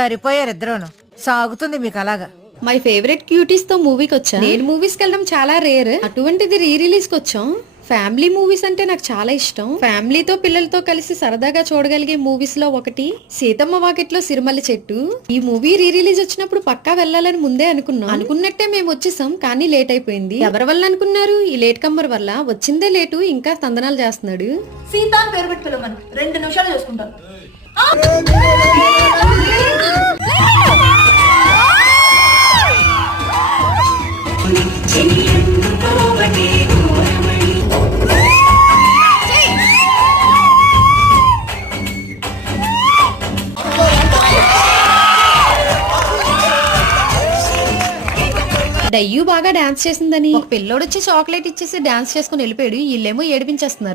సరిపోయారు ఇద్దరును. సాగుతుంది మీకు అలాగా. మై ఫేవరెట్ క్యూటీస్ తో మూవీకి వచ్చా. నేను మూవీస్ కి వెళ్ళడం చాలా రేర్, అటువంటిది రీ రిలీజ్ కి వచ్చాం. ఫ్యామిలీ మూవీస్ అంటే నాకు చాలా ఇష్టం. ఫ్యామిలీతో పిల్లలతో కలిసి సరదాగా చూడగలిగే మూవీస్ లో ఒకటి సీతమ్మ వాకిట్లో సిరిమల్లి చెట్టు. ఈ మూవీ రీ రిలీజ్ వచ్చినప్పుడు పక్కా వెళ్ళాలని ముందే అనుకున్నాం. అనుకున్నట్టే మేము వచ్చేసాం, కానీ లేట్ అయిపోయింది. ఎవరి వల్ల అనుకున్నారు? ఈ లేట్ కమ్మర్ వల్ల. వచ్చిందే లేటు, ఇంకా తందనాలు చేస్తున్నాడు. సీత అని పేరు పెట్టి పిలవమని 2 నిమిషాలు చూసుకుంటాను. దయ్యు బాగా డాన్స్ చేసిందని ఒక పిల్లోడు వచ్చి చాక్లెట్ ఇచ్చేసి డాన్స్ చేసుకుని వెళ్ళిపోయాడు. వీళ్ళేమో ఏడిపించేస్తున్నారు.